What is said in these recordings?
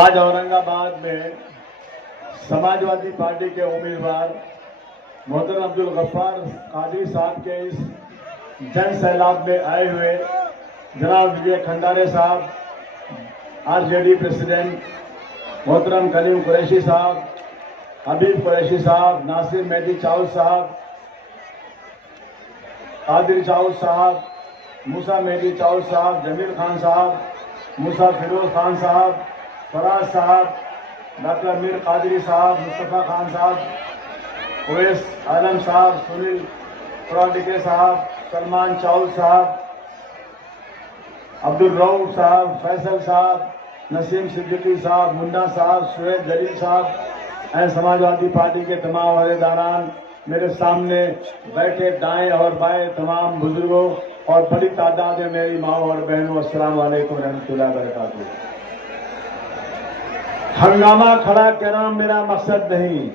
आज औरंगाबाद में समाजवादी पार्टी के उम्मीदवार मोहतरम अब्दुल गफ्फार कादरी साहब के इस जन सैलाब में आए हुए जनाब विजय खंडारे साहब, आरजेडी प्रेसिडेंट मोहतरम कलीम कुरैशी साहब, हबीब कुरैशी साहब, नासिर मेहदी चाउल साहब, कादिर चाउल साहब, मूसा मेहदी चाउल साहब, जमील खान साहब, मूसा फिरोज खान साहब, फराज साहब, डॉक्टर मीर कादरी साहब, मुस्तफ़ा खान साहब, ओवैस आलम साहब, सुनील पुराडिके साहब, सलमान चाउल साहब, अब्दुल रऊफ साहब, फैसल साहब, नसीम सिद्दीकी साहब, मुन्ना साहब, सुहेद जलील साहब एंड समाजवादी पार्टी के तमाम अहदेदारान, मेरे सामने बैठे दाएं और बाएं तमाम बुजुर्गों और बड़ी तादाद में मेरी माओ और बहनों, अस्सलाम वालेकुम रहमतुल्लाहि व बरकातुहू। हंगामा खड़ा करना मेरा मकसद नहीं,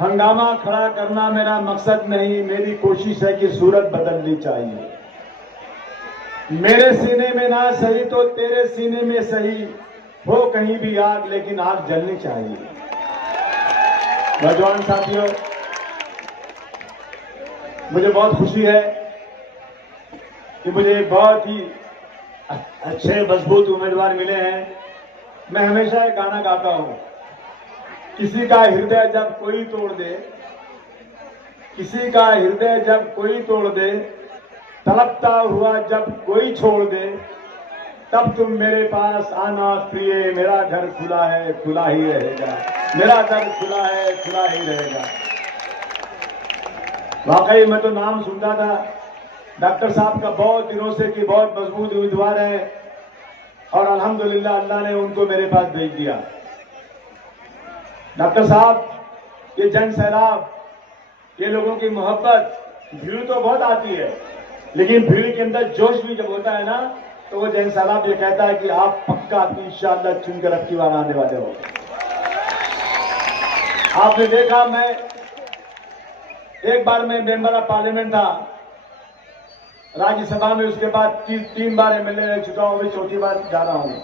हंगामा खड़ा करना मेरा मकसद नहीं। मेरी कोशिश है कि सूरत बदलनी चाहिए। मेरे सीने में ना सही तो तेरे सीने में सही हो कहीं भी आग, लेकिन आग जलनी चाहिए। नौजवान साथियों, मुझे बहुत खुशी है कि मुझे बहुत ही अच्छे मजबूत उम्मीदवार मिले हैं। मैं हमेशा एक गाना गाता हूं, किसी का हृदय जब कोई तोड़ दे, किसी का हृदय जब कोई तोड़ दे, तड़पता हुआ जब कोई छोड़ दे, तब तुम मेरे पास आना प्रिय, मेरा घर खुला है खुला ही रहेगा, मेरा घर खुला है खुला ही रहेगा। वाकई मैं तो नाम सुनता था डॉक्टर साहब का बहुत दिनों से कि बहुत मजबूत उम्मीदवार है, और अल्हम्दुलिल्लाह अल्लाह ने उनको मेरे पास भेज दिया। डॉक्टर साहब, ये जन सैलाब, ये लोगों की मोहब्बत, भीड़ तो बहुत आती है, लेकिन भीड़ के अंदर जोश भी जब होता है ना, तो वो जन सैलाब ये कहता है कि आप पक्का इंशाअल्लाह चुनकर अब की बार आने वाले हो। आपने देखा, मैं एक बार मैं मेंबर ऑफ पार्लियामेंट था राज्यसभा में, उसके बाद तीन बार एमएलए रह चुका हूं, अभी चौथी बार जा रहा हूं।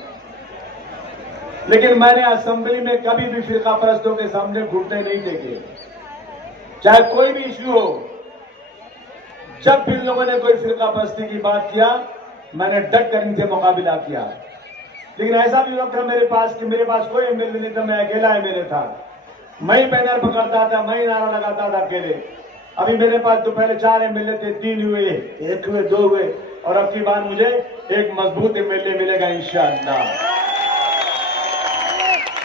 लेकिन मैंने असेंबली में कभी भी फिरका परस्तों के सामने घुटने नहीं टेके, चाहे कोई भी इश्यू हो। जब भी लोगों ने कोई फिरका परस्ती की बात किया, मैंने डट कर इनसे मुकाबला किया। लेकिन ऐसा भी वक्त था मेरे पास कि मेरे पास कोई एमएलए नहीं था, मैं अकेला एमएलए था। मैं ही बैनर पकड़ता था, मैं ही नारा लगाता था अकेले। अभी मेरे पास तो पहले 4 एमएलए थे, 3 हुए, 1 हुए, 2 हुए, और अब की बार मुझे एक मजबूत एमएलए मिलेगा इंशाअल्लाह।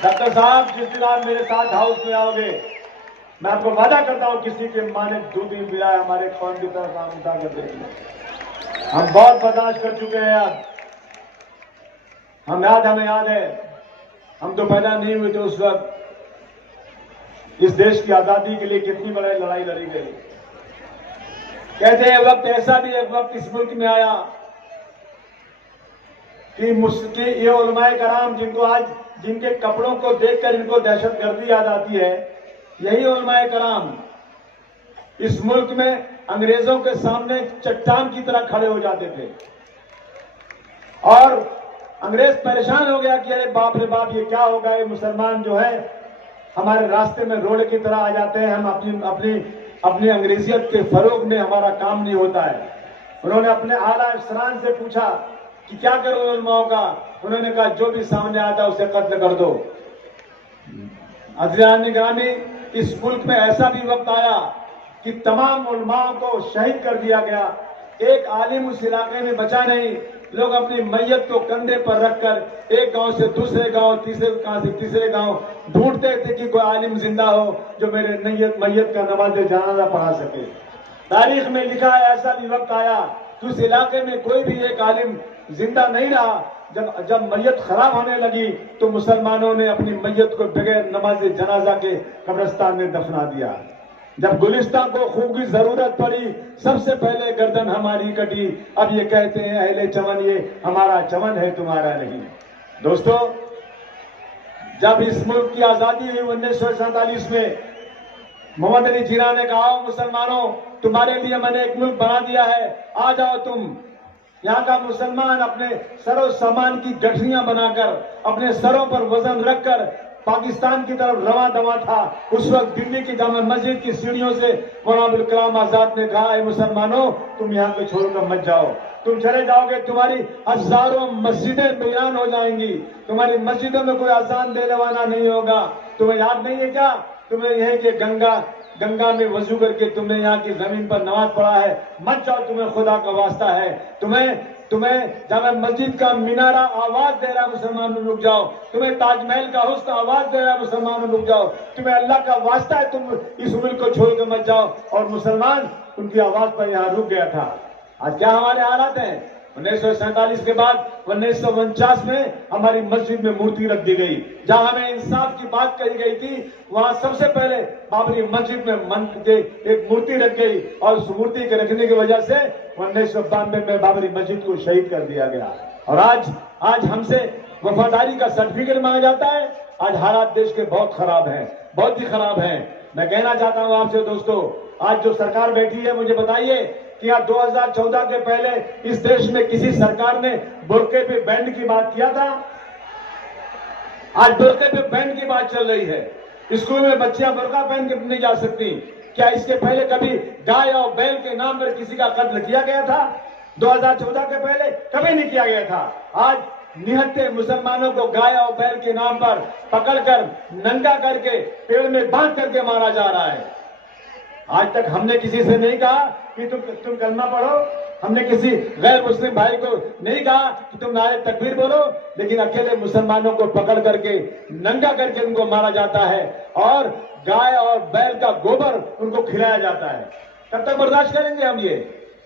डॉक्टर साहब, जिस दिन आप मेरे साथ हाउस में आओगे, मैं आपको वादा करता हूं किसी के माने दूध ही पिलाए हमारे कौन की तरफ नाम उठा कर देंगे। हम बहुत बर्दाश्त कर चुके हैं यार, हमें याद है, हम तो पैदा नहीं हुए थे उस वक्त। इस देश की आजादी के लिए कितनी बड़ी लड़ाई लड़ी गई। कहते हैं वक्त ऐसा भी एक वक्त इस मुल्क में आया कि ये उलमाए कराम, जिनको आज जिनके कपड़ों को देखकर इनको दहशतगर्दी याद आती है, यही उलमाए कराम इस मुल्क में अंग्रेजों के सामने चट्टान की तरह खड़े हो जाते थे। और अंग्रेज परेशान हो गया कि अरे बाप रे बाप, ये क्या होगा, ये मुसलमान जो है हमारे रास्ते में रोड की तरह आ जाते हैं, हम अपनी अंग्रेजियत के फरोग में हमारा काम नहीं होता है। उन्होंने अपने आला अफसरान से पूछा कि क्या करो उलमाओं का। उन्होंने कहा जो भी सामने आता है उसे कत्ल कर दो। अज़ीज़ान निगरानी, इस मुल्क में ऐसा भी वक्त आया कि तमाम उलमाओं को शहीद कर दिया गया। एक आलिम उस इलाके में बचा नहीं। लोग अपनी मैयत को कंधे पर रखकर एक गांव से दूसरे गांव, तीसरे गांव से तीसरे गांव ढूंढते थे कि कोई आलिम जिंदा हो जो मेरे मैयत का नमाज जनाजा पढ़ा सके। तारीख में लिखा है ऐसा भी वक्त आया कि उस इलाके में कोई भी एक आलिम जिंदा नहीं रहा। जब मैयत खराब होने लगी तो मुसलमानों ने अपनी मैयत को बगैर नमाज जनाजा के कब्रिस्तान में दफना दिया। जब गुलिस्तान को खूब की जरूरत पड़ी, सबसे पहले गर्दन हमारी कटी। अब ये कहते हैं अहले चमन, ये हमारा चमन है तुम्हारा नहीं। दोस्तों, जब इस मुल्क की आजादी हुई 1947 में, मोहम्मद अली जिन्ना ने कहा मुसलमानों, तुम्हारे लिए मैंने एक मुल्क बना दिया है, आ जाओ तुम। यहाँ का मुसलमान अपने सरो सामान की गठरियां बनाकर अपने सरों पर वजन रखकर पाकिस्तान की तरफ रवा दवा था। उस वक्त दिल्ली की जामा मस्जिद की सीढ़ियों से मौलाना अबुल कलाम आजाद ने कहा, मुसलमानों तुम यहाँ पे छोड़कर मत जाओ, तुम चले जाओगे तुम्हारी हजारों मस्जिदें वीरान हो जाएंगी, तुम्हारी मस्जिदों में कोई अजान देने वाला नहीं होगा। तुम्हें याद नहीं है क्या, तुम्हें यह कि गंगा में वजू करके तुमने यहाँ की जमीन पर नमाज पढ़ा है, मत जाओ, तुम्हें खुदा का वास्ता है, तुम्हें जामा मस्जिद का मीनारा आवाज दे रहा है, मुसलमानों रुक जाओ, तुम्हें ताजमहल का हुस्न आवाज दे रहा है, मुसलमानों रुक जाओ, तुम्हें अल्लाह का वास्ता है, तुम इस मुल्क को छोड़कर मत जाओ। और मुसलमान उनकी आवाज पर यहाँ रुक गया था। आज क्या हमारे हालात हैं? 1947 के बाद 1949 में हमारी मस्जिद में मूर्ति रख दी गई। जहां हमें इंसाफ की बात कही गई थी, वहां सबसे पहले बाबरी मस्जिद में एक मूर्ति रख गई और उस मूर्ति के रखने की वजह से 1992 में बाबरी मस्जिद को शहीद कर दिया गया। और आज हमसे वफादारी का सर्टिफिकेट मांगा जाता है। आज हालात देश के बहुत खराब हैं, बहुत ही खराब हैं। मैं कहना चाहता हूं आपसे दोस्तों, आज जो सरकार बैठी है, मुझे बताइए कि आप 2014 के पहले इस देश में किसी सरकार ने बुर्के पे बैंड की बात किया था? आज बुर्के पे बैंड की बात चल रही है। स्कूल में बच्चियां बुर्का पहन के नहीं जा सकती। क्या इसके पहले कभी गाय और बैल के नाम पर किसी का कत्ल किया गया था? 2014 के पहले कभी नहीं किया गया था। आज निहत्थे मुसलमानों को गाय और बैल के नाम पर पकड़कर नंगा करके पेड़ में बांध करके मारा जा रहा है। आज तक हमने किसी से नहीं कहा कि तुम कलमा पढ़ो, हमने किसी गैर मुस्लिम भाई को नहीं कहा कि तुम नारे तकबीर बोलो, लेकिन अकेले मुसलमानों को पकड़ करके नंगा करके उनको मारा जाता है और गाय और बैल का गोबर उनको खिलाया जाता है। कब तक बर्दाश्त करेंगे हम ये?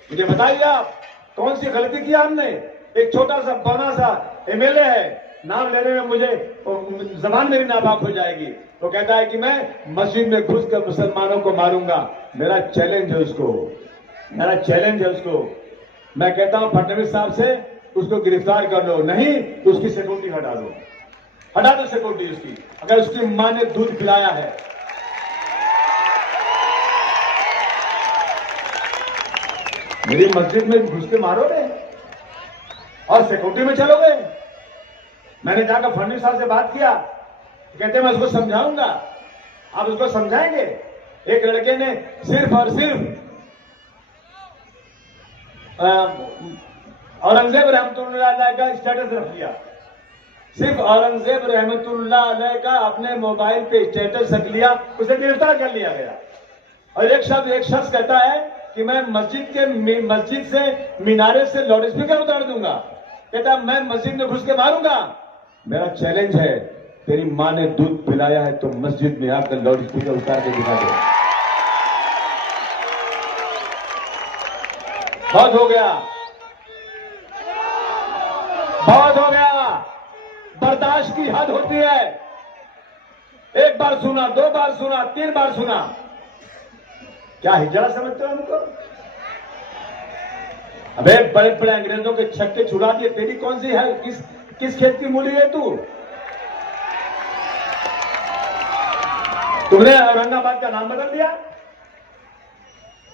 मुझे बताइए आप, कौन सी गलती किया हमने? एक छोटा सा बौना सा एमएलए है, नाम लेने में मुझे जबान मेरी नापाक हो जाएगी, वो कहता है कि मैं मस्जिद में घुसकर मुसलमानों को मारूंगा। मेरा चैलेंज है उसको, मेरा चैलेंज है उसको। मैं कहता हूं फडणवीस साहब से, उसको गिरफ्तार कर लो, नहीं तो उसकी सिक्योरिटी हटा दो, हटा दो सिक्योरिटी उसकी, अगर उसकी मां ने दूध पिलाया है। मेरी मस्जिद में घुस के मारोगे और सिक्योरिटी में चलोगे? मैंने जाकर फडणवीस साहब से बात किया, कहते मैं उसको समझाऊंगा। आप उसको समझाएंगे? एक लड़के ने सिर्फ और सिर्फ औरंगजेब रहमतुल्लाह अलैह का स्टेटस रख लिया, सिर्फ औरंगजेब रहमतुल्लाह अलैह का अपने मोबाइल पे स्टेटस रख लिया, उसे गिरफ्तार कर लिया गया। और एक शख्स कहता है कि मैं मस्जिद से मीनारे से लाउड स्पीकर उतार दूंगा, कहता है मैं मस्जिद में घुस के मारूंगा। मेरा चैलेंज है, तेरी मां ने दूध पिलाया है तो मस्जिद में आकर लाउड स्पीकर उतार के दिखा दे। बहुत हो गया, बहुत हो गया। बर्दाश्त की हद होती है। एक बार सुना, दो बार सुना, तीन बार सुना, क्या हिजड़ा समझते हो उनको? अबे बड़े बड़े अंग्रेजों के छक्के छुड़ा दिए, तेरी कौन सी है? किस खेत की मूली है तू? तुमने औरंगाबाद का नाम बदल दिया।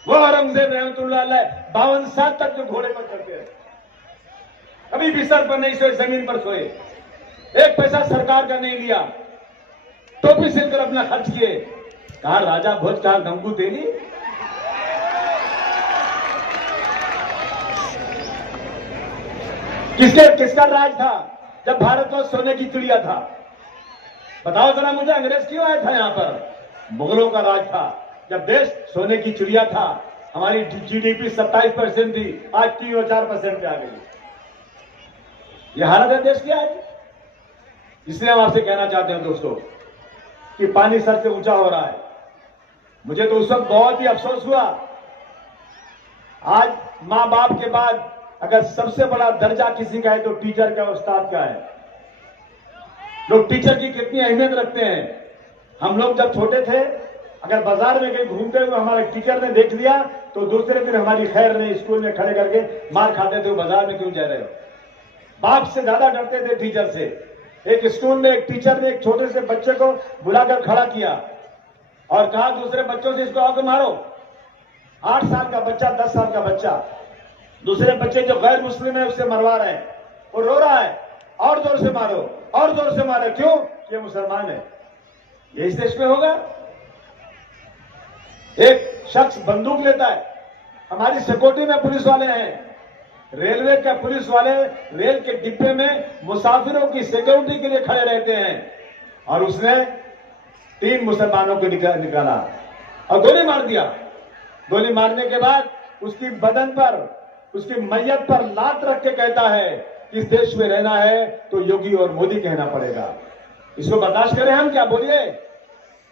वो औरंगजेब रहमतुल्लाह अलैह 52 साल तक जो घोड़े पर चढ़ते रहे, कभी बिस्तर पर नहीं सोए, जमीन पर सोए, एक पैसा सरकार का नहीं लिया, टोपी सिलकर अपना खर्च किए। कहा राजा भोज, कहा गंगू तेली। किसका राज था जब भारत को सोने की चिड़िया था? बताओ जरा मुझे, अंग्रेज क्यों आया था यहां पर? मुगलों का राज था, जब देश सोने की चिड़िया था। हमारी जीडीपी 27% थी, आज 3 और 4% पे आ गई। यह हालत है देश की आज। इसलिए हम आपसे कहना चाहते हैं दोस्तों कि पानी सर से ऊंचा हो रहा है। मुझे तो उस वक्त बहुत ही अफसोस हुआ। आज मां बाप के बाद अगर सबसे बड़ा दर्जा किसी का है तो टीचर का, उस्ताद का है। लोग टीचर की कितनी अहमियत रखते हैं। हम लोग जब छोटे थे, अगर बाजार में कहीं घूमते हुए हमारे टीचर ने देख लिया तो दूसरे दिन हमारी खैर नहीं, स्कूल में खड़े करके मार खाते थे, बाजार में क्यों जा रहे हो। बाप से ज्यादा डरते थे टीचर से। एक स्कूल में एक टीचर ने एक छोटे से बच्चे को बुलाकर खड़ा किया और कहा दूसरे बच्चों से, इसको आके मारो। 8 साल का बच्चा, 10 साल का बच्चा, दूसरे बच्चे जो गैर मुस्लिम है उससे मरवा रहे हैं, वो रो रहा है, और जोर से मारो, और जोर से मारो, क्यों? ये मुसलमान है। ये इस देश में होगा? एक शख्स बंदूक लेता है, हमारी सिक्योरिटी में पुलिस वाले हैं, रेलवे के पुलिस वाले रेल के डिब्बे में मुसाफिरों की सिक्योरिटी के लिए खड़े रहते हैं, और उसने 3 मुसलमानों को निकाला और गोली मार दिया। गोली मारने के बाद उसकी बदन पर, उसकी मैयत पर लात रख के कहता है कि इस देश में रहना है तो योगी और मोदी कहना पड़ेगा। इसको बर्दाश्त करें हम क्या? बोलिए,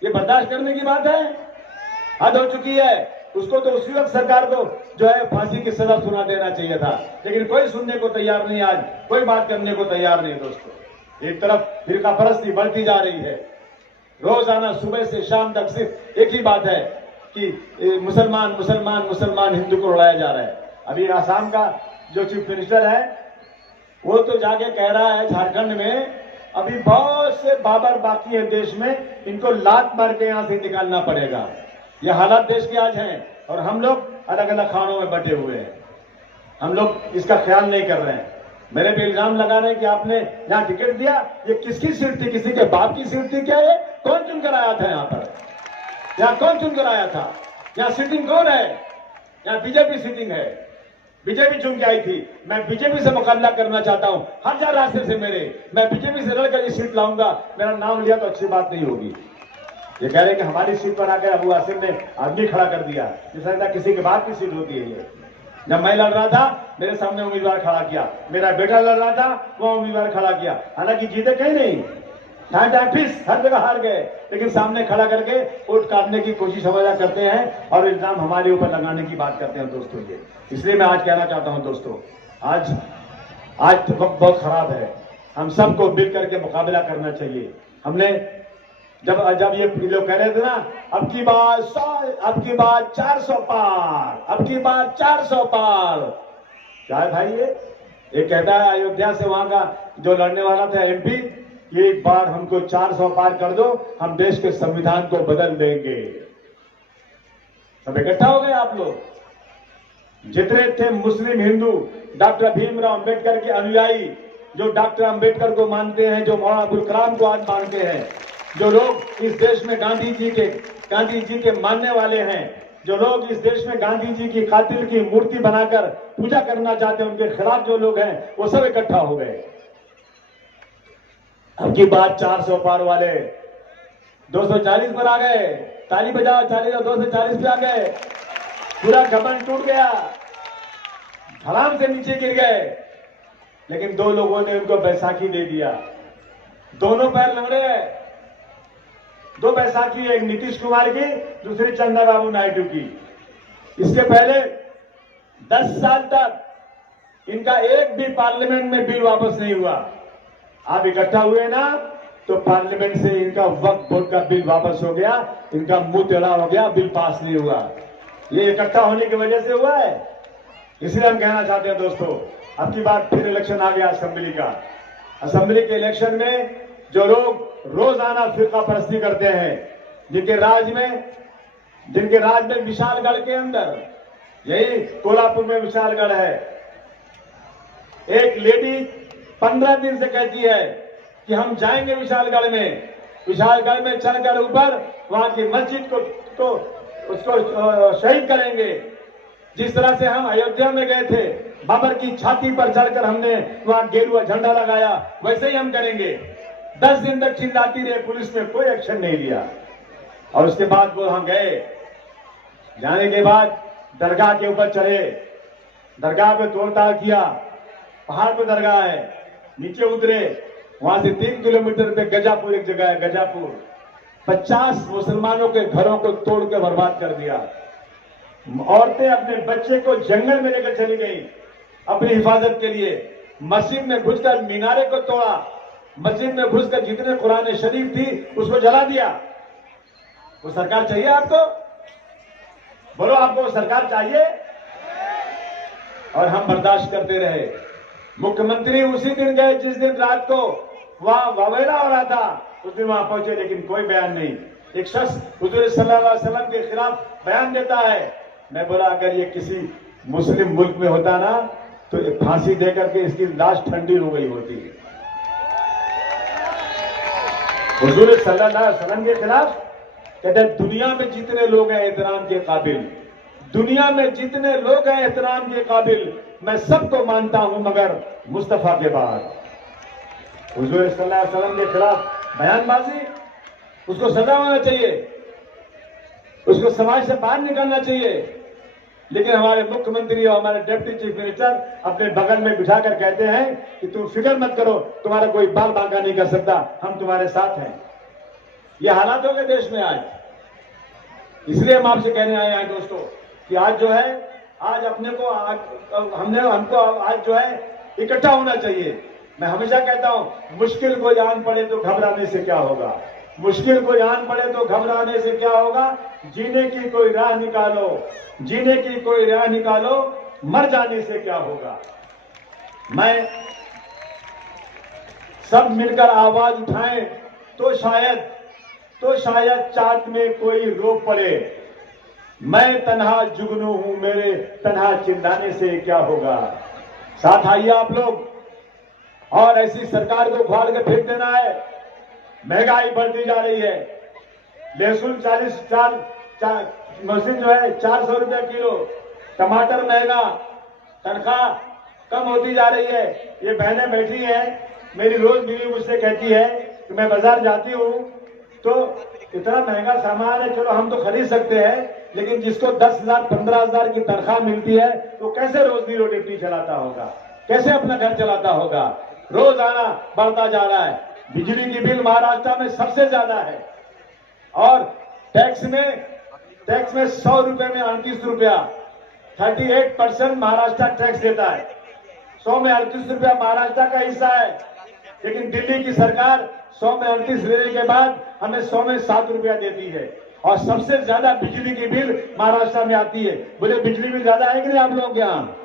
ये बर्दाश्त करने की बात है? हद हो चुकी है। उसको तो उसी वक्त सरकार को जो है फांसी की सजा सुना देना चाहिए था, लेकिन कोई सुनने को तैयार नहीं, आज कोई बात करने को तैयार नहीं। दोस्तों, एक तरफ फिरका परस्ती बढ़ती जा रही है, रोजाना सुबह से शाम तक सिर्फ एक ही बात है कि मुसलमान मुसलमान मुसलमान, हिंदू को उड़ाया जा रहा है। अभी आसाम का जो चीफ मिनिस्टर है वो तो जाके कह रहा है झारखंड में अभी बहुत से बाबर बाकी है देश में, इनको लात मार के यहां से निकालना पड़ेगा। ये हालात देश के आज हैं, और हम लोग अलग अलग खानों में बटे हुए हैं, हम लोग इसका ख्याल नहीं कर रहे हैं। मेरे पे इल्जाम लगा रहे हैं कि आपने यहां टिकट दिया, ये किसकी सीट थी? किसी के बाप की सीट थी क्या? ये कौन चुन कर आया था यहां पर? यहां कौन चुन कर आया था? यहां सीटिंग कौन है? यहां बीजेपी सीटिंग है, बीजेपी चुन के आई थी। मैं बीजेपी से मुकाबला करना चाहता हूं, हर जा रास्ते से मैं बीजेपी से लड़कर ये सीट लाऊंगा। मेरा नाम लिया तो अच्छी बात नहीं होगी। ये कह रहे हैं कि हमारी सीट पर आकर अबू आसिम ने आदमी खड़ा कर दिया, जिस तरह किसी के बाप की सीट होती है ये। जब मैं लड़ रहा था मेरे सामने उम्मीदवार खड़ा किया, मेरा बेटा लड़ रहा था वो उम्मीदवार खड़ा किया, हालांकि जीते कहीं नहीं, हर जगह हार गए, लेकिन सामने खड़ा करके वोट काटने की कोशिश हमेशा करते हैं और इल्जाम हमारे ऊपर लगाने की बात करते हैं। दोस्तों, ये इसलिए मैं आज कहना चाहता हूं दोस्तों, आज तो वक्त बहुत खराब है, हम सबको मिल करके मुकाबला करना चाहिए। हमने जब ये लोग कह रहे थे ना, अब की बात 400 पार, अब की बात 400 पार, क्या है भाई? ये कहता है अयोध्या से वहां का जो लड़ने वाला था एमपी, एक बार हमको 400 पार कर दो, हम देश के संविधान को बदल देंगे। सब इकट्ठा हो गए आप लोग, जितने थे मुस्लिम हिंदू, डॉक्टर भीमराव अंबेडकर के अनुयायी, जो डॉक्टर अंबेडकर को मानते हैं, जो मौलाना अबुल कलाम को आज मानते हैं, जो लोग इस देश में गांधी जी के मानने वाले हैं, जो लोग इस देश में गांधी जी की कातिल की मूर्ति बनाकर पूजा करना चाहते हैं, उनके खिलाफ जो लोग हैं वो सब इकट्ठा हो गए। अब की बात 400 पार वाले 240 पर आ गए, ताली बजाओ, 40 और 240 पे आ गए, पूरा घमंड टूट गया, धड़ाम से नीचे गिर गए। लेकिन 2 लोगों ने उनको बैसाखी दे दिया, दोनों पैर लंगड़े हैं। 2 बैसाखी, एक नीतीश कुमार की, दूसरी चंद्रबाबू नायडू की। इसके पहले 10 साल तक इनका एक भी पार्लियामेंट में बिल वापस नहीं हुआ। आप इकट्ठा हुए ना तो पार्लियामेंट से इनका वक्फ बोर्ड का बिल वापस हो गया, इनका मुंह टेढ़ा हो गया, बिल पास नहीं हुआ। ये इकट्ठा होने की वजह से हुआ है। इसलिए हम कहना चाहते हैं दोस्तों, अब की बात फिर इलेक्शन आ गया असेंबली का। असेंबली के इलेक्शन में जो लोग रोजाना फिरका परस्ती करते हैं, जिनके राज में विशालगढ़ के अंदर, यही कोल्हापुर में विशालगढ़ है, एक लेडी 15 दिन से कहती है कि हम जाएंगे विशालगढ़ में चढ़कर ऊपर वहां की मस्जिद को उसको शहीद करेंगे। जिस तरह से हम अयोध्या में गए थे, बाबर की छाती पर चढ़कर हमने वहां गेरुआ झंडा लगाया, वैसे ही हम करेंगे। 10 दिन तक चिल्लाती रही, पुलिस ने कोई एक्शन नहीं लिया। और उसके बाद वो वहां गए, जाने के बाद दरगाह के ऊपर चढ़े, दरगाह पे तोड़ताड़ किया, पहाड़ पे दरगाह है, नीचे उतरे, वहां से 3 किलोमीटर पे गजापुर एक जगह है, गजापुर 50 मुसलमानों के घरों को तोड़ के बर्बाद कर दिया। औरतें अपने बच्चे को जंगल में लेकर चली गई अपनी हिफाजत के लिए। मस्जिद में घुसकर मीनारे को तोड़ा, मस्जिद में घुसकर जितने कुरान शरीफ थी उसको जला दिया। वो सरकार चाहिए आपको? बोलो, आपको सरकार चाहिए? और हम बर्दाश्त करते रहे। मुख्यमंत्री उसी दिन गए जिस दिन रात को वहां वावेला हो रहा था, उस दिन वहां पहुंचे, लेकिन कोई बयान नहीं। एक शख्स हुजूर सल्लल्लाहु अलैहि वसल्लम के खिलाफ बयान देता है। मैं बोला, अगर ये किसी मुस्लिम मुल्क में होता ना तो फांसी देकर के इसकी लाश ठंडी हो गई होती है। हुजूर सल्लल्लाहु अलैहि वसल्लम के खिलाफ कहते हैं दुनिया में जितने लोग हैं एहतराम के काबिल, दुनिया में जितने लोग हैं एहतराम के काबिल, मैं सबको मानता हूं मगर मुस्तफा के बाद। हुजूर सल्लल्लाहु अलैहि वसल्लम के खिलाफ बयानबाजी, उसको सजा होना चाहिए, उसको समाज से बाहर निकालना चाहिए। लेकिन हमारे मुख्यमंत्री और हमारे डिप्टी चीफ मिनिस्टर अपने बगल में बिठा कर कहते हैं कि तुम फिक्र मत करो, तुम्हारा कोई बाल बांका नहीं कर सकता, हम तुम्हारे साथ हैं। ये हालात हो गए देश में आज। इसलिए हम आपसे कहने आए हैं दोस्तों कि आज जो है, आज अपने को हमको आज जो है इकट्ठा होना चाहिए। मैं हमेशा कहता हूं मुश्किल को जान पड़े तो घबराने से क्या होगा, मुश्किल को जान पड़े तो घबराने से क्या होगा, जीने की कोई राह निकालो, जीने की कोई राह निकालो, मर जाने से क्या होगा। मैं सब मिलकर आवाज उठाएं तो शायद चाँद में कोई रो पड़े। मैं तन्हा जुगनू हूं, मेरे तन्हा चिल्लाने से क्या होगा। साथ आइए आप लोग, और ऐसी सरकार को उखाड़ के फेंक देना है। महंगाई बढ़ती जा रही है, लहसुन 40 मशीन जो है 400 रुपये किलो, टमाटर महंगा, तनख्वाह कम होती जा रही है। ये बहनें बैठी हैं, मेरी रोज बीवी मुझसे कहती है कि मैं बाजार जाती हूं तो इतना महंगा सामान है, चलो हम तो खरीद सकते हैं, लेकिन जिसको 10,000 15,000 की तनख्वाह मिलती है तो कैसे रोजी रोटी चलाता होगा, कैसे अपना घर चलाता होगा। रोजाना बढ़ता जा रहा है। बिजली की बिल महाराष्ट्र में सबसे ज्यादा है, और टैक्स में 100 रुपए में 38 रुपया, 38% महाराष्ट्र टैक्स देता है। 100 में 38 रुपया महाराष्ट्र का हिस्सा है, लेकिन दिल्ली की सरकार 100 में 38 लेने के बाद हमें 100 में 7 रुपया देती है, और सबसे ज्यादा बिजली की बिल महाराष्ट्र में आती है। बोले बिजली बिल ज्यादा है कि नहीं आप लोग यहाँ?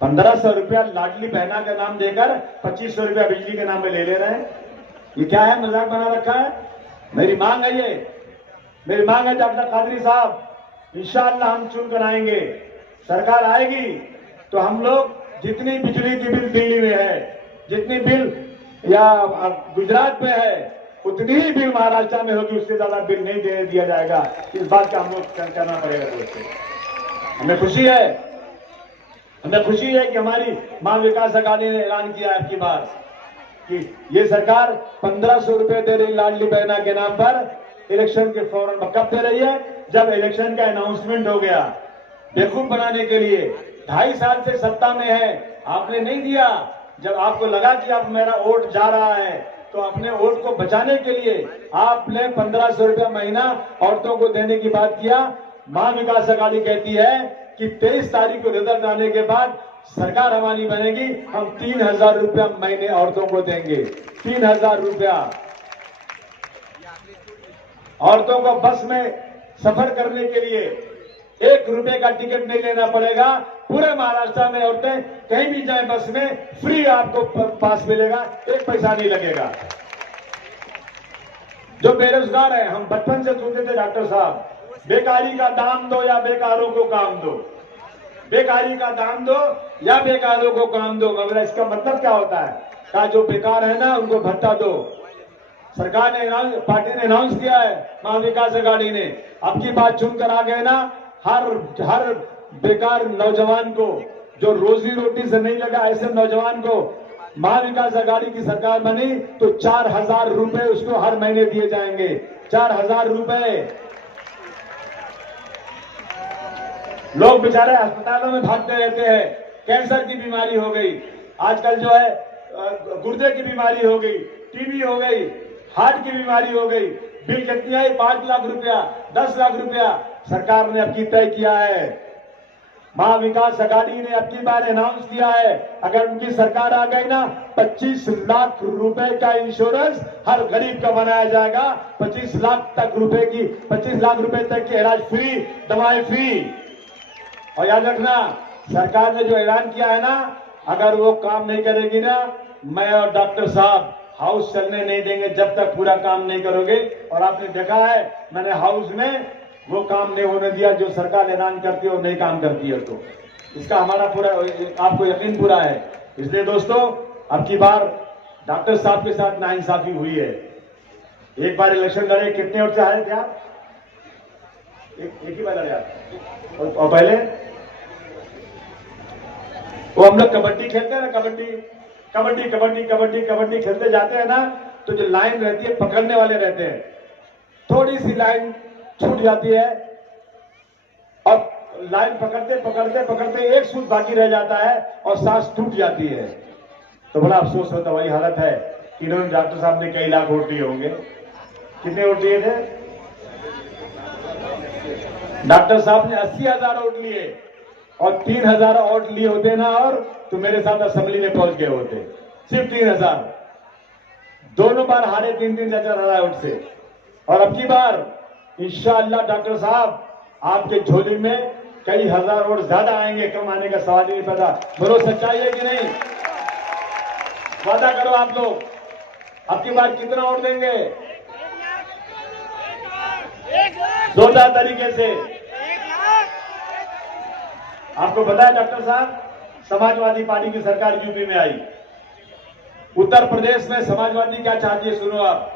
1500 रुपया लाडली बहना का नाम देकर 2500 रुपया बिजली के नाम पे ले रहे हैं। ये क्या है, मजाक बना रखा है। मेरी मांग है, मेरी मांग है डॉक्टर कादरी साहब, इंशाअल्लाह हम चुन कर आएंगे, सरकार आएगी तो हम लोग जितनी बिजली की बिल दिल्ली में है, जितनी बिल या गुजरात में है, उतनी ही बिल महाराष्ट्र में होगी, उससे ज्यादा बिल नहीं दे दिया जाएगा। इस बात का हम लोग करना पड़ेगा दोस्तों। हमें खुशी है कि हमारी मां विकास अघाड़ी ने ऐलान किया है आपकी बात कि ये सरकार 1500 रुपए दे रही लाडली बहना के नाम पर इलेक्शन के फौरन। कब दे रही है? जब इलेक्शन का अनाउंसमेंट हो गया, बेवकूफ बनाने के लिए। 2.5 साल से सत्ता में है, आपने नहीं दिया। जब आपको लगा कि अब मेरा वोट जा रहा है तो अपने वोट को बचाने के लिए आपने 1500 रुपया महीना औरतों को देने की बात किया। मां विकास अघाड़ी कहती है कि 23 तारीख को रिजल्ट आने के बाद सरकार हमारी बनेगी, हम 3000 रुपया महीने औरतों को देंगे। 3000 रुपया औरतों को बस में सफर करने के लिए 1 रुपए का टिकट नहीं लेना पड़ेगा। पूरे महाराष्ट्र में औरतें कहीं भी जाएं बस में फ्री आपको पास मिलेगा, 1 पैसा नहीं लगेगा। जो बेरोजगार है, हम बचपन से सुनते थे डॉक्टर साहब, बेकारी का दाम दो या बेकारों को काम दो, बेकारी का दाम दो या बेकारों को काम दो। मगर इसका मतलब क्या होता है? कहा जो बेकार है ना उनको भत्ता दो। सरकार ने पार्टी ने अनाउंस किया है, मां विकास अघाड़ी ने, अब की बात चुनकर आ गए ना, हर बेकार नौजवान को जो रोजी रोटी से नहीं लगा, ऐसे नौजवान को मां विकास अघाड़ी की सरकार बनी तो 4000 रुपए उसको हर महीने दिए जाएंगे। 4000 रुपए। लोग बेचारे अस्पतालों में भागते रहते हैं, कैंसर की बीमारी हो गई, आजकल जो है गुर्दे की बीमारी हो गई, टीबी हो गई, हार्ट की बीमारी हो गई। बिल कितनी आई? 5 लाख रुपया, 10 लाख रुपया सरकार ने अब की तय किया है। मां विकास अघाड़ी ने अब की बार अनाउंस किया है, अगर उनकी सरकार आ गई ना, 25 लाख रुपए का इंश्योरेंस हर गरीब का बनाया जाएगा। 25 लाख रुपए तक की इलाज फ्री, दवाएं फ्री। और याद रखना, सरकार ने जो ऐलान किया है ना, अगर वो काम नहीं करेगी ना, मैं और डॉक्टर साहब हाउस चलने नहीं देंगे जब तक पूरा काम नहीं करोगे। और आपने देखा है, मैंने हाउस में वो काम नहीं होने दिया जो सरकार ऐलान करती है और नहीं काम करती है। तो इसका हमारा पूरा आपको यकीन पूरा है। इसलिए दोस्तों, अब की बार डॉक्टर साहब के साथ नाइंसाफी हुई है। एक बार इलेक्शन लड़े, कितने वोट से हारे थे आप? एक ही बार लड़े आप। और पहले वो हम लोग कबड्डी खेलते हैं ना, कबड्डी कबड्डी कबड्डी कबड्डी कबड्डी खेलते जाते हैं ना, तो जो लाइन रहती है पकड़ने वाले रहते हैं, थोड़ी सी लाइन छूट जाती है और लाइन पकड़ते पकड़ते पकड़ते एक सूत बाकी रह जाता है और सांस टूट जाती है। तो बड़ा अफसोस होता, वही हालत है कि इन्होंने डॉक्टर साहब ने कई लाख वोट दिए होंगे। कितने वोट दिए थे? डॉक्टर साहब ने 80,000 वोट लिए और 3,000 वोट लिए होते ना, और तो मेरे साथ असेंबली में पहुंच गए होते। सिर्फ 3,000, दोनों बार हारे 3,000 वोट से। और अब की बार इंशाअल्लाह डॉक्टर साहब आपके झोली में कई हजार वोट ज्यादा आएंगे, कम आने का सवाल ही नहीं पैदा। बोलो सच्चाई है कि नहीं? वादा करो आप लोग, अब की बार कितना वोट देंगे? जोरदार तरीके से। आपको पता है डॉक्टर साहब, समाजवादी पार्टी की सरकार यूपी में आई। उत्तर प्रदेश में समाजवादी क्या चाहती है सुनो आप।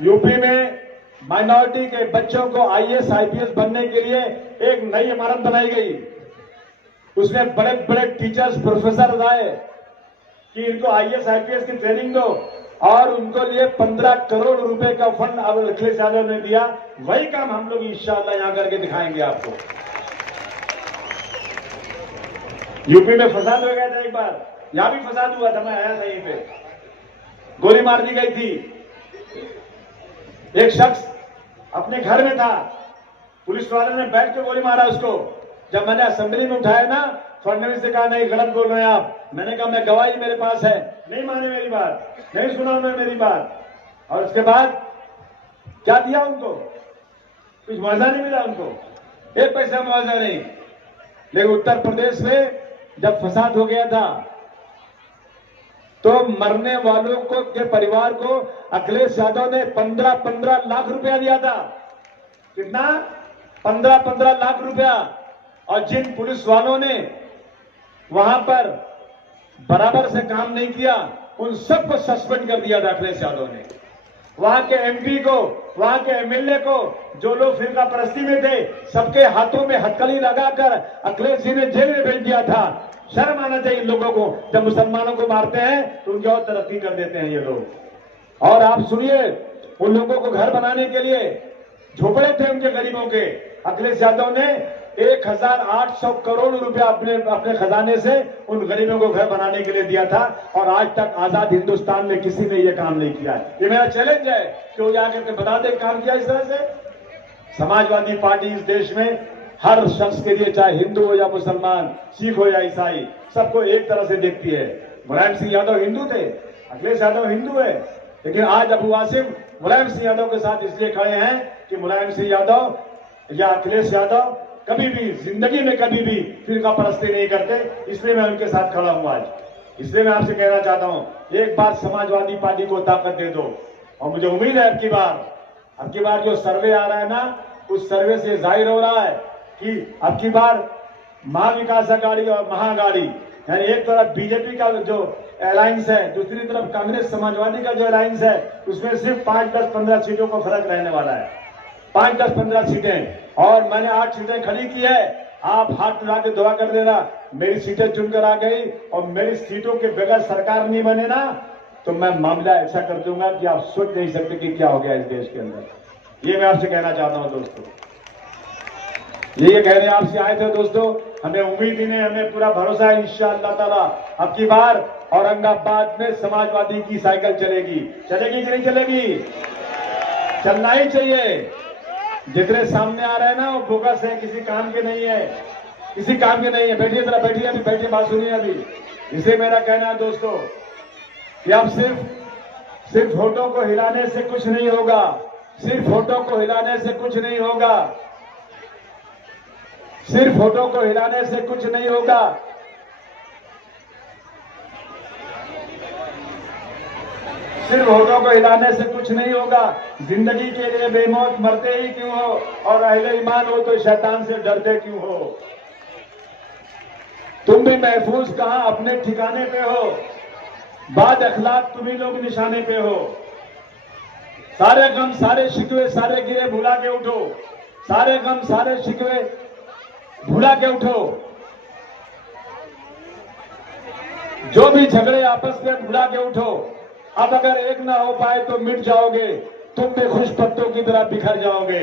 यूपी में माइनॉरिटी के बच्चों को आईएएस आईपीएस बनने के लिए एक नई इमारत बनाई गई। उसमें बड़े बड़े टीचर्स प्रोफेसर आए कि इनको आईएएस आईपीएस की ट्रेनिंग दो, और उनको लिए 15 करोड़ रुपए का फंड अब अखिलेश यादव ने दिया। वही काम हम लोग इंशाअल्लाह यहां करके दिखाएंगे आपको। यूपी में फसाद हो गया था एक बार, यहां भी फसाद हुआ था, मैं आया था यहीं पे, गोली मार दी गई थी। एक शख्स अपने घर में था, पुलिस वालों ने बैठ के गोली मारा उसको। जब मैंने असेंबली में उठाया ना, फडणवीस ने कहा नहीं गलत बोल रहे हैं आप। मैंने कहा मैं गवाही मेरे पास है, नहीं माने मेरी बात, नहीं सुना उन्होंने मेरी बात। और उसके बाद क्या दिया उनको? कुछ मुआवजा नहीं मिला उनको, एक पैसा मुआवजा नहीं। लेकिन उत्तर प्रदेश में जब फसाद हो गया था तो मरने वालों को के परिवार को अखिलेश यादव ने 15-15 लाख रुपया दिया था। कितना? 15-15 लाख रुपया। और जिन पुलिस वालों ने वहां पर बराबर से काम नहीं किया, उन सबको सस्पेंड कर दिया था अखिलेश यादव ने। वहां के एमपी को, वहां के एमएलए को, जो लोग फिरका परस्ती में थे, सबके हाथों में हथकड़ी लगाकर अखिलेश जी ने जेल में भेज दिया था। शर्म आना चाहिए इन लोगों को, जब मुसलमानों को मारते हैं तो उनकी और तरक्की कर देते हैं ये लोग। और आप सुनिए, उन लोगों को घर बनाने के लिए झोपड़े थे उनके गरीबों के, अखिलेश यादव ने 1,800 करोड़ रुपया अपने खजाने से उन गरीबों को घर बनाने के लिए दिया था। और आज तक आजाद हिंदुस्तान में किसी ने यह काम नहीं किया है। ये मेरा चैलेंज है कि वो जाकर के बता दे काम किया इस तरह से। समाजवादी पार्टी इस देश में हर शख्स के लिए, चाहे हिंदू हो या मुसलमान, सिख हो या ईसाई, सबको एक तरह से देखती है। मुलायम सिंह यादव हिंदू थे, अखिलेश यादव हिंदू है, लेकिन आज अबू आसिम मुलायम सिंह यादव के साथ इसलिए खड़े हैं कि मुलायम सिंह यादव या अखिलेश यादव कभी भी जिंदगी में कभी भी फिरका परस्ती नहीं करते, इसलिए मैं उनके साथ खड़ा हूं आज। इसलिए मैं आपसे कहना चाहता हूं, एक बार समाजवादी पार्टी को ताकत दे दो। और मुझे उम्मीद है अब की बार जो सर्वे आ रहा है ना, उस सर्वे से जाहिर हो रहा है कि अब की बार महाविकास अघाड़ी और महाअघाड़ी, यानी एक तरफ बीजेपी का जो अलायंस है, दूसरी तरफ कांग्रेस समाजवादी का जो अलायंस है, उसमें सिर्फ 5, 10, 15 सीटों का फर्क रहने वाला है। 5, 10, 15 सीटें। और मैंने 8 सीटें खड़ी की है। आप हाथ मिला के दुआ कर देना, मेरी सीटें चुनकर आ गई और मेरी सीटों के बगैर सरकार नहीं बने ना, तो मैं मामला ऐसा कर दूंगा कि आप सोच नहीं सकते कि क्या हो गया इस देश के अंदर। ये मैं आपसे कहना चाहता हूं दोस्तों, ये कहने आपसे आए थे दोस्तों। हमें उम्मीद ही नहीं, हमें पूरा भरोसा है इंशाअल्लाह ताला अब की बार औरंगाबाद में समाजवादी की साइकिल चलेगी। चलेगी कि नहीं चलेगी? चलना ही चाहिए। जितने सामने आ रहे हैं ना, वो बोगस है, किसी काम के नहीं है, किसी काम के नहीं है। बैठिए जरा, बैठिए, अभी बैठिए, बात सुनिए अभी। इसे मेरा कहना है दोस्तों कि अब सिर्फ होठों को हिलाने से कुछ नहीं होगा, सिर्फ होठों को हिलाने से कुछ नहीं होगा, सिर्फ होठों को हिलाने से कुछ नहीं होगा। सिर्फ होठों को हिलाने से कुछ नहीं होगा। जिंदगी के लिए बेमौत मरते ही क्यों हो, और अहले ईमान हो तो शैतान से डरते क्यों हो। तुम भी महफूज कहां, अपने ठिकाने पे हो। बाद अखलाक तुम्ही लोग निशाने पे हो। सारे गम सारे शिकवे सारे गिरे भुला के उठो। सारे गम सारे शिकवे भुला के उठो। जो भी झगड़े आपस में भुला के उठो। अब अगर एक ना हो पाए तो मिट जाओगे, तुम भी खुश पत्तों की तरह बिखर जाओगे।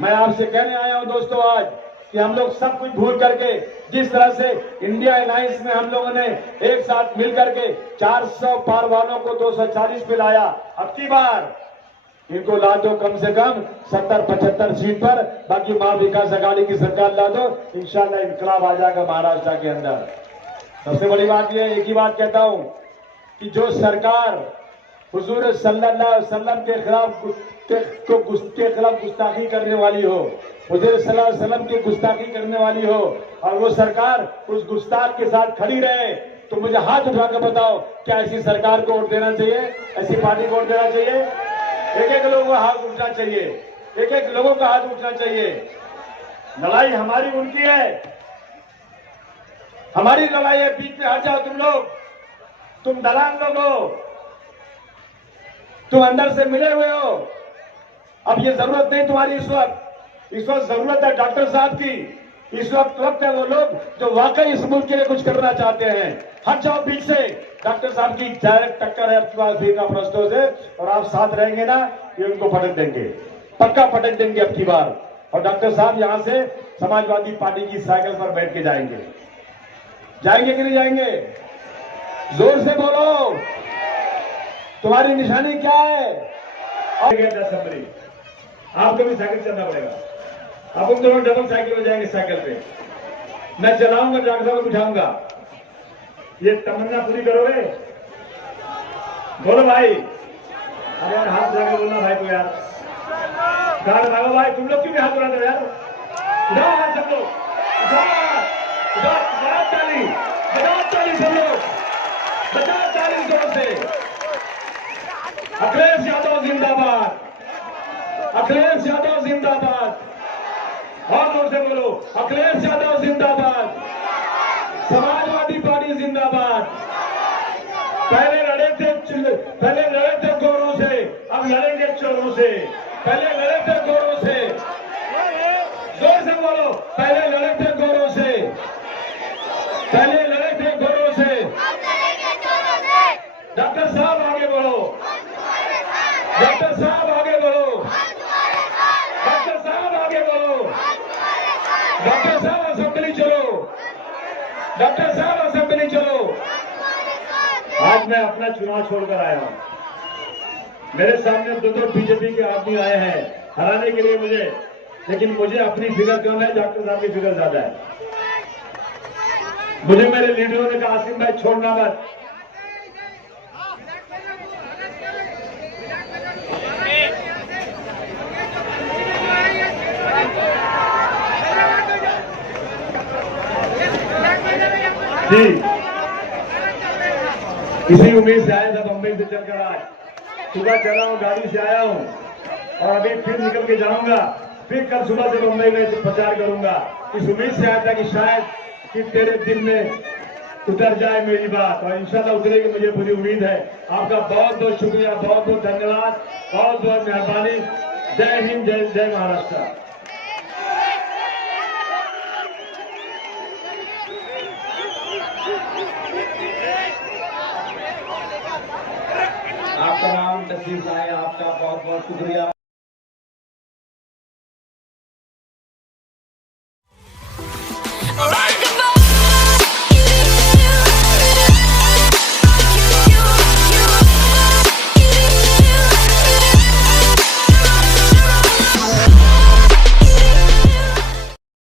मैं आपसे कहने आया हूं दोस्तों आज कि हम लोग सब कुछ भूल करके, जिस तरह से इंडिया अलायंस में हम लोगों ने एक साथ मिल करके 400 पार वालों को 240 पे लाया, अब की बार इनको ला दो कम से कम 70-75 सीट पर। बाकी मां विकास अघाड़ी की सरकार ला दो, इंशाल्लाह इनकलाब आ जाएगा महाराष्ट्र के अंदर। सबसे बड़ी बात यह, एक ही बात कहता हूं कि जो सरकार हुजूर सल्लल्लाहु अलैहि वसल्लम के खिलाफ गुस्ताखी करने वाली हो, हुजूर सल्लल्लाहु अलैहि वसल्लम की गुस्ताखी करने वाली हो, और वो सरकार उस गुस्ताख के साथ खड़ी रहे, तो मुझे हाथ उठाकर बताओ, क्या ऐसी सरकार को वोट देना चाहिए? ऐसी पार्टी को वोट देना चाहिए? एक एक लोगों का हाथ उठना चाहिए। एक एक लोगों का हाथ उठना चाहिए। लड़ाई हमारी उनकी है, हमारी लड़ाई है। बीच में हट जाओ तुम लोग, तुम दलाल लोग हो, तुम अंदर से मिले हुए हो। अब ये जरूरत नहीं तुम्हारी इस वक्त जरूरत है डॉक्टर साहब की। इस वक्त है वो लोग जो वाकई इस मुल्क के लिए कुछ करना चाहते हैं। हट जाओ बीच से। डॉक्टर साहब की डायरेक्ट टक्कर है आपके पास का प्रश्नों से, और आप साथ रहेंगे ना, ये उनको पटक देंगे, पक्का पटक देंगे अब की बार। और डॉक्टर साहब यहां से समाजवादी पार्टी की साइकिल पर बैठ के जाएंगे। जाएंगे कि नहीं जाएंगे? जोर से बोलो, तुम्हारी निशानी क्या है? असेंबली आपको भी साइकिल चलना पड़ेगा। अब हम दोनों डबल साइकिल में जाएंगे। साइकिल पे मैं चलाऊंगा, डॉक्टर साहब को बिठाऊंगा। ये तमन्ना पूरी करोगे? बोलो भाई। अरे यार हाथ लगा बोलना भाई को यार। गाड़ भागो भाई, तुम लोग क्यों भी हाथ उड़ाते हो यार? उठाओ हाथ सब लोग, बजाओ ताली सब लोग, बजाओ ताली जोर से। अखिलेश यादव जिंदाबाद, अखिलेश यादव जिंदाबाद। और जोर से बोलो, अखिलेश यादव जिंदाबाद, समाजवादी पार्टी जिंदाबाद। पहले लड़े थे गोरों से, अब लड़ेंगे चोरों से। पहले लड़े थे गोरों से, जोर से बोलो, पहले लड़े थे गोरों से, पहले लड़े थे गोरों से। डॉक्टर साहब आगे बढ़ो, डॉक्टर साहब आगे बढ़ो, डॉक्टर साहब आगे बढ़ो, डॉक्टर साहब असेंबली चलो, डॉक्टर साहब असेंबली चलो। आज मैं अपना चुनाव छोड़कर आया हूं। मेरे सामने दो बीजेपी के आदमी आए हैं हराने के लिए मुझे, लेकिन मुझे अपनी फिगर कम है, डॉक्टर साहब की फिगर ज्यादा है। मुझे मेरे लीडरों ने कहा आसिम भाई छोड़ना मत। जी इसी उम्मीद से आया था बम्बई से चलकर। आज सुबह चला हूं, गाड़ी से आया हूं, और अभी फिर निकल के जाऊंगा। फिर कल सुबह से बम्बई में प्रचार करूंगा। इस उम्मीद से आया था कि शायद कि तेरे दिल में उतर जाए मेरी बात, और इंशाल्लाह उतरेगी, मुझे पूरी उम्मीद है। आपका बहुत बहुत शुक्रिया, बहुत बहुत धन्यवाद, बहुत बहुत मेहरबानी। जय हिंद, जय महाराष्ट्र। आपका नाम नसीब साहब, आपका बहुत बहुत शुक्रिया।